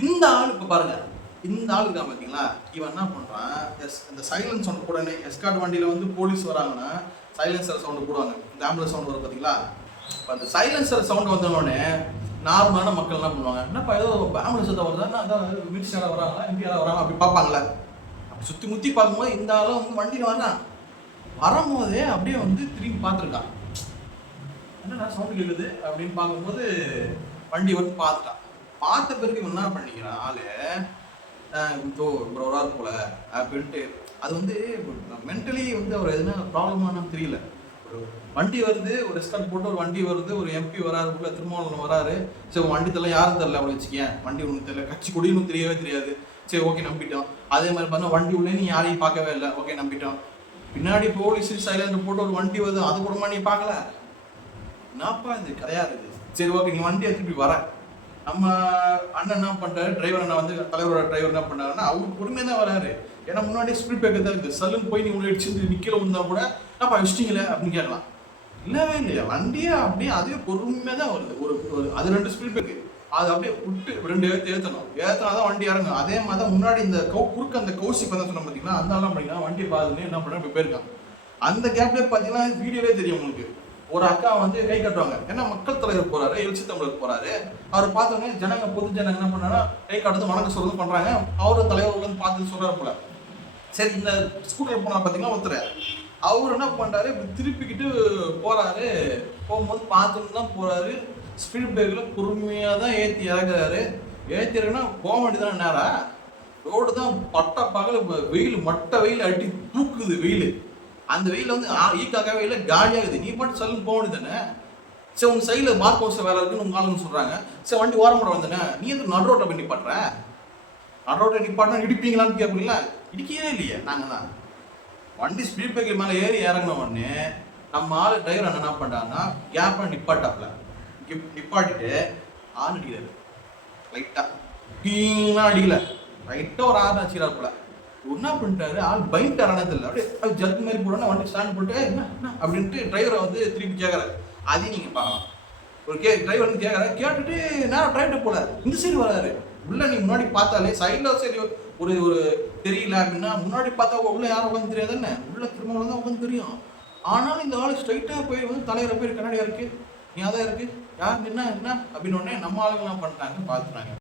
இந்த ஆள் இப்போ பாருங்க, இந்த ஆள் இருக்கான் பார்த்தீங்களா, இவன் என்ன பண்ணுறான், இந்த சைலன்ஸ் சவுண்ட் போடனே எஸ்கார்ட் வண்டியில் வந்து போலீஸ் வராங்கன்னா சைலன்சர் சவுண்டு போடுவாங்க. இந்த ஆம்புலன்ஸ் சவுண்ட் வரும் பார்த்தீங்களா, இப்போ அந்த சைலன்சர் சவுண்ட் வந்தோடனே நார்மலான மக்கள் என்ன பண்ணுவாங்க, என்னப்பா ஏதோ ஆம்புலன்ஸ் தான் வருதா, அதான் மினிஸ்டராக வராங்களா, எம்பியாராக வராங்க அப்படி பார்ப்பாங்களே. அப்படி சுற்றி முற்றி பார்க்கும்போது இந்த ஆளும் வந்து வண்டியில் வரான். வரும்போதே அப்படியே வந்து திரும்பி பார்த்துருக்கான். என்னடா சவுண்டு கேட்குது அப்படின்னு பார்க்கும்போது வண்டி வந்து பார்த்துட்டான். பார்த்த பிறகு என்ன பண்ணிக்கிறான் ஆளு, இப்போ இவ்வளோ வராது போல அப்படின்ட்டு. அது வந்து மென்டலி வந்து அவர் எதுனா ப்ராப்ளமானு தெரியல. ஒரு வண்டி வருது, ஒரு எஸ்கார்ட் போட்டு ஒரு வண்டி வருது, ஒரு எம்பி வராரு, உள்ள திருமாவளவன் வராரு. சரி வண்டி தெரியல, யாரும் தெரியல அப்படி வச்சுக்கேன், வண்டி ஒன்றும் தெரியல, கட்சி கொடியும் தெரியவே தெரியாது. சரி ஓகே நம்பிட்டோம். அதே மாதிரி பார்த்தா வண்டி உள்ளே நீ யாரையும் பார்க்கவே இல்லை, ஓகே நம்பிட்டோம். பின்னாடி போலீஸ் சைலண்ட் போட்டு ஒரு வண்டி வருது, அது கூடமா நீ பார்க்கல, என்னப்பா இது கதையா இருக்குது. சரி ஓகே நீ வண்டியை திருப்பி வர. நம்ம அண்ணன் என்ன பண்ணுறாரு, டிரைவர் அண்ணன் வந்து தலைவரோட டிரைவர் என்ன பண்ணாருன்னா அவருக்கு பொறுமையாக தான் வராரு. ஏன்னா முன்னாடியே ஸ்பீட் பிரேக்கர் தான் இருக்குது. சல்லுன்னு போய் நீ உள்ள அடிச்சு நிற்கல வந்தா கூட என்னப்பா இஷ்டிங்களே அப்படின்னு கேட்கலாம். இல்லவே இல்லையா, வண்டியே அப்படியே அதுவே பொறுமையாக தான் வருது. ஒரு அது 2 ஸ்பீட் பிரேக்கு, அது அப்படியே விட்டு 2 ஏற்றணும், ஏற்றினா தான் வண்டி இறங்கும். அதே மாதிரி தான் முன்னாடி இந்த குறுக்க அந்த கௌசிக் வந்து சொன்ன பார்த்தீங்கன்னா அந்த ஆள்லாம் பண்ணிங்கன்னா வண்டியை பார்த்துன்னு என்ன பண்ணுறேன் இப்போ போயிருக்கான். அந்த கேப்லேயே பார்த்தீங்கன்னா வீடியோவே தெரியும் உங்களுக்கு. ஒரு அக்கா வந்து கை கட்டுவாங்க, ஏன்னா மக்கள் தலைவர் போறாரு, எழுச்சி தமிழர் போறாரு. அவர் பார்த்தோன்னே ஜனங்க பொது ஜனங்க என்ன பண்ணாரா கை காட்டுறது வணக்கம் சொல்றது பண்றாங்க. அவரும் தலைவர் உள்ள பார்த்து சொல்றாரு போல. சரி இந்த ஸ்கூட்டர் போனா பார்த்தீங்கன்னா ஒருத்தர் அவர் என்ன பண்றாரு, இப்படி திருப்பிக்கிட்டு போறாரு. போகும்போது பார்த்துட்டு தான் போறாரு. ஸ்பீட் பிரேக்ல பொறுமையாக தான் ஏற்றி இறங்குறாரு. ஏற்றி இறக்குனா போக வேண்டியதான நேரம், ரோடு தான் பட்ட பகல் வெயில், மட்ட வெயில் அடி தூக்குது வெயில். அந்த வெயில வந்து ஈக்காக வெயில காலியாகுது. நீ பாட்டு சல்லுன்னு போக வேண்டியது தானே. சரி உங்க சைடில் மார்க் ஹவுஸ் வேலை இருக்குன்னு உங்க ஆளுங்க சொல்றாங்க. சரி வண்டி ஓரம் போட வந்தேனே, நீ எதுக்கு நடு ரோட்டை போய் நிப்பாட்டுற, நடு ரோட்டை நிப்பாட்டினா இடிப்பீங்களான்னு கேட்பீங்களா, இடிக்கவே இல்லையே. நாங்கள் தான் வண்டி ஸ்பீட் பிரேக்கர் மேலே ஏறி இறங்கின உடனே நம்ம ஆள் டிரைவர் என்ன பண்ணுறாங்கன்னா கேப்பை நிப்பாட்டாப்ல நிப்பாட்டிட்டு ஆள் அடிக்கிறாரு. லைட்டாக கீழா அடிக்கல, லைட்டாக ஒரு ஆறு அடிக்கிறார் போல. என்ன பண்ணிட்டாரு ஆள் பயந்துட்டாரானே தெரியல. அப்படியே ஜர்க் மாதிரி போடணும், வண்டி ஸ்டாண்ட் போட்டு என்ன அப்படின்ட்டு டிரைவரை வந்து திருப்பி கேட்குறாரு. அதையும் நீங்கள் பார்க்கலாம். ஒரு டிரைவர் வந்து கேட்குறாரு, கேட்டுட்டு நேரம் டிரைவர் போல இந்த சைடு வராரு. உள்ள நீ முன்னாடி பார்த்தாலே சைடில் சரி ஒரு தெரியல அப்படின்னா முன்னாடி பார்த்தா உள்ள யாரும் உட்காந்து தெரியாது தானே, உள்ள திரும்ப தான் உட்காந்து தெரியும். ஆனாலும் இந்த ஆள் ஸ்ட்ரைட்டாக போய் வந்து தலைவரை போய் கண்ணாடியாக இருக்கு, நீ அதான் இருக்கு யார் என்ன அப்படின்னு உடனே நம்ம ஆளுங்கெல்லாம் பண்ணிட்டாங்க பார்த்துட்டாங்க.